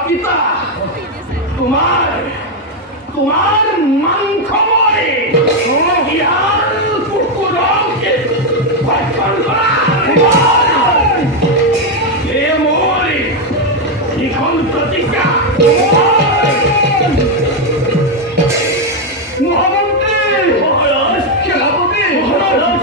পিতা তোমার মাংস মই ইয়ার কুকুরকে ভক্ষণ করা এ মই এখন প্রতিজ্ঞা মহামন্ত্রী মহারাজ সেনাপতি মহারাজ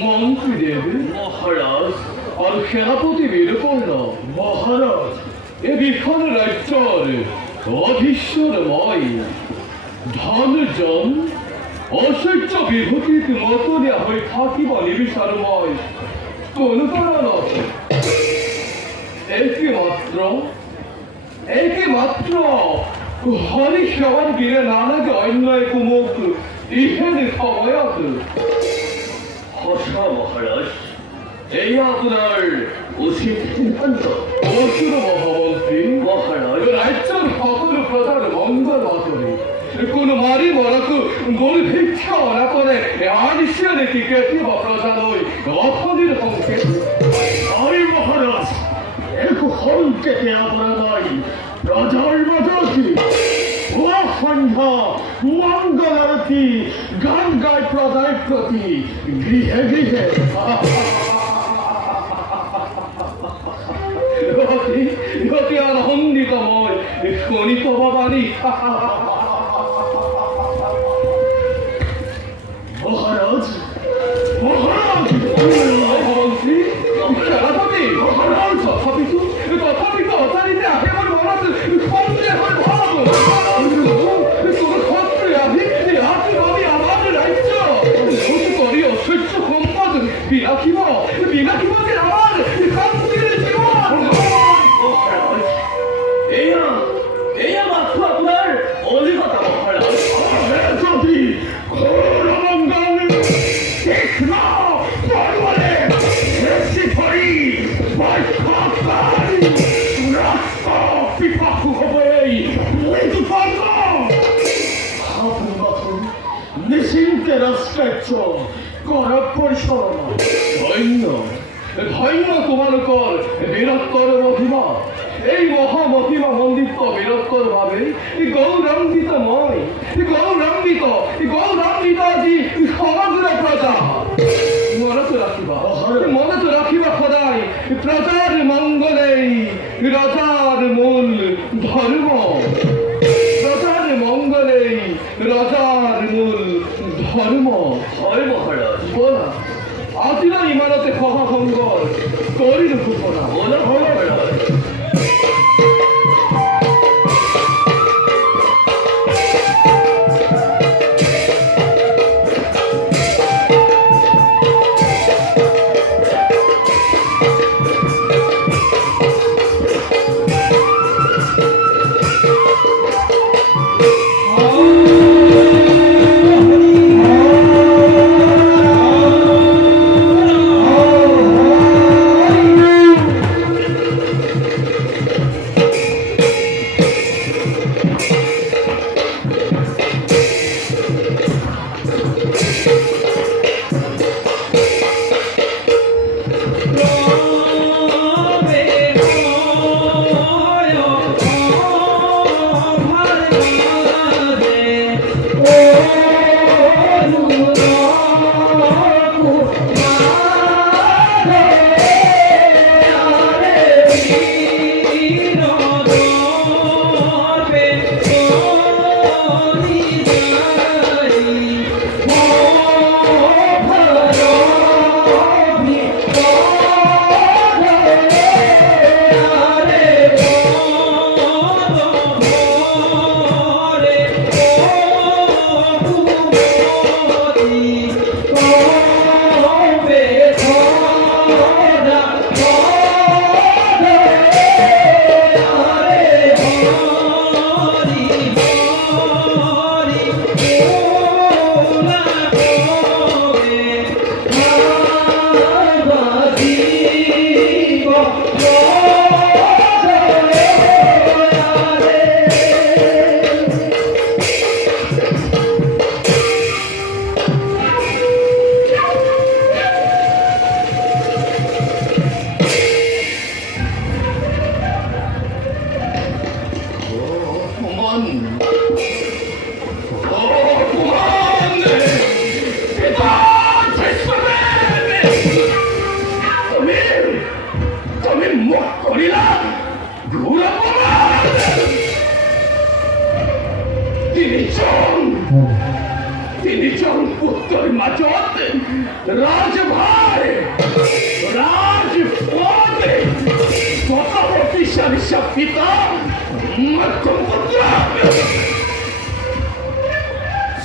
মন্ত্রীদেব মহারাজ আর সেনাপতি বীরপূর্ণ মহারাজ এ বিখন রাজ্যর অধীশ্বরময় ধন জন অসহ্য বিভূতিত মতনিয়া হয়ে থাকিব নিবিচারময় কোন কারণ একে মাত্র হরি সেবার গিরে নানাকে অন্যায় কুমুক ইহেনে সময়াত মহারাজ এই আপনার উচিত সিদ্ধান্ত অসুর মহামন্ত্রী মহারাজ রাজ্যের সকল প্রধান মঙ্গল বাতরে কোন মারি মরাক গোল ভিক্ষা না করে আনিসে দেখি কেটি বা প্রধান ওই অথনির সংকেত আরে মহারাজ এক সংকেতে আপনার নাই প্রজার বাজাতি সন্ধ্যা মঙ্গল আরতি গান গায় প্রদায় প্রতি গৃহে গৃহে অতি আনন্দিতময় শোনিত বাবানি মহারাজ মহারাজ মন্ত্রী সেনাপতি মহারাজ তথাপিত অচারিতে একেবারে মহারাজ সন্দেহ ভাব নিশ্চিন্তে রাষ্ট্রাচ্য করা পরিচালনা ধন্য ধন্য তোমালোকৰ বীৰত্বৰ মহিমা এই মহামহিমা মণ্ডিত বীৰত্বৰ বাবে গৌৰৱান্বিত মই রাজার মূল ধর্ম। প্রজার মঙ্গলেই রাজার মূল ধর্ম। হয় মহারাজ। বলা আজিরা ইমারতে সভা সংগর করিল ঘোষণা। বলা হয় মহারাজ।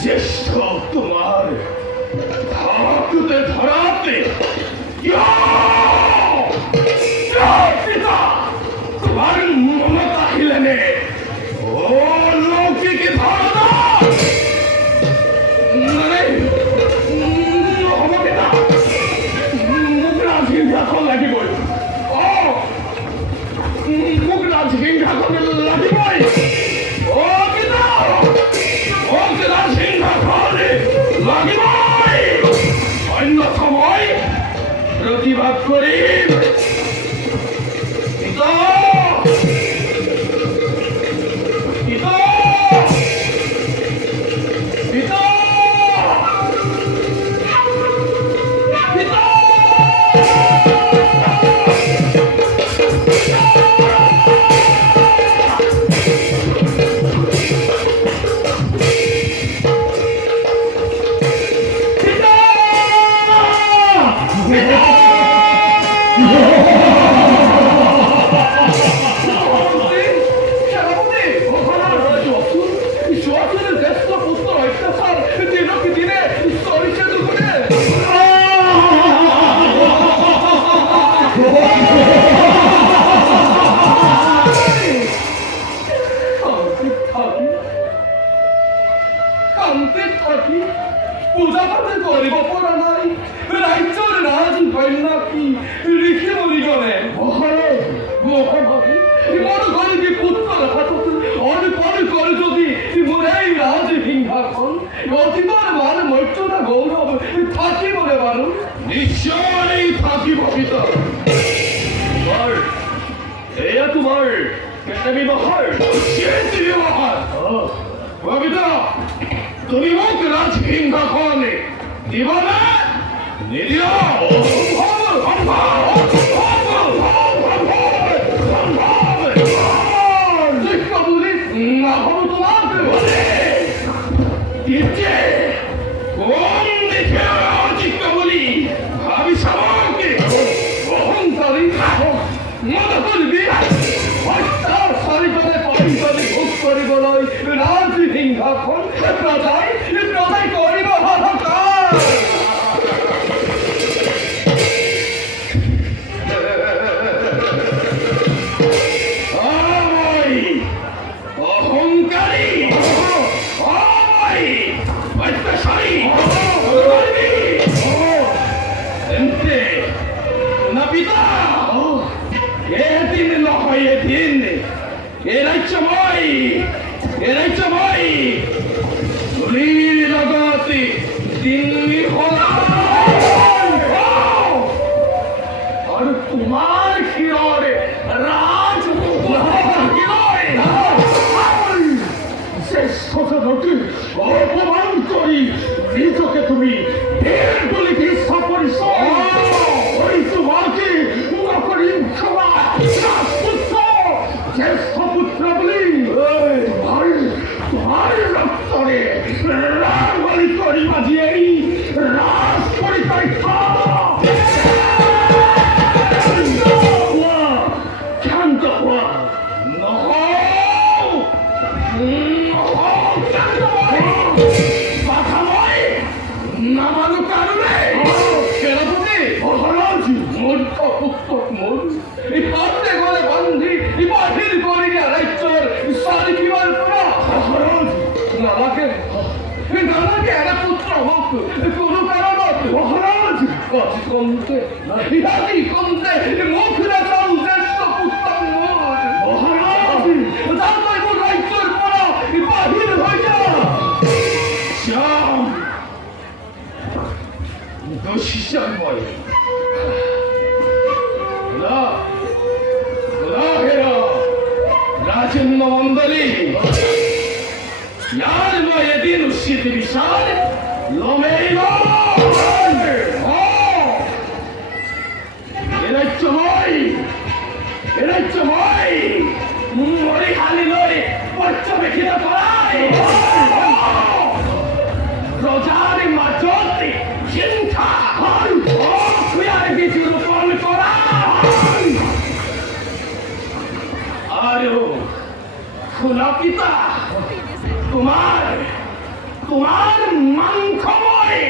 জ্যেষ্ঠ তোমার থাকতে ধরাতে পিতা তোমার মমতা হিলেনে ও লৌকিকে ধরা হবে না মুখরাজ হিংসাখন লাগিবই মুখরাজ হিংসাখন লাগিবই ও পিতা মুখরাজ হিংসাখন লাগিবই অন্য সময় প্রতিবাদ করি পিতা পিতা পিতা তুমি মুখ রাজ হিংসা খাওয়ালে দিবানা নিদিও নিচে কোন দেখে অচিত্ত বলি ভাবি সামকে অহংকারী মনে করবি হত্যার সরিপদে পরিপদে ভোগ করিবলৈ রাজসিংহাসন প্রজাই প্রজাই করিব হাহাকার অহংকারী অত্যাচারী না পিতা এদিন নয় এদিন এরাই চময় ধুলির জগতে দিল্লি আর তোমার ক্ষীরে রাজ শেষ কথাটাকে অপমান করি নিজকে তুমি বলে ইচ্ছা করিস ওই তোমাকে জ্যেষ্ঠ পুত্র বলি তোমার রক্তরে রাগবলি করি বাজিয়েই রাজ পরিচয় শান্ত হওয়া নামানো কারণে সেনাপতি মহারাজ মূর্খ পুস্তক মূল এই পাত্রে গলে বন্ধি এই বাহির করিয়া রাজ্যর সারি কিবার করা মহারাজ নানাকে এরা পুত্র হোক কোনো কারণত মহারাজ কাছে কমতে ইহাদি কমতে মুখ রাখাও জ্যেষ্ঠ পুস্তক মূল মহারাজ তারপর কোন রাজ্যর পড়া বাহির হইয়া শ্যাম দোষী শ্যাময় রাজন্য মন্ডলী यार मैं ये दिन उससे विशाल लो मेरी এরা চময় মরি খালি লড়ে পচ্চ বেখিত করাই রোজার মাঝতে চিন্তা হল খুয়ার বীজ রোপণ করা আরো খুলা পিতা তোমার মাংসময়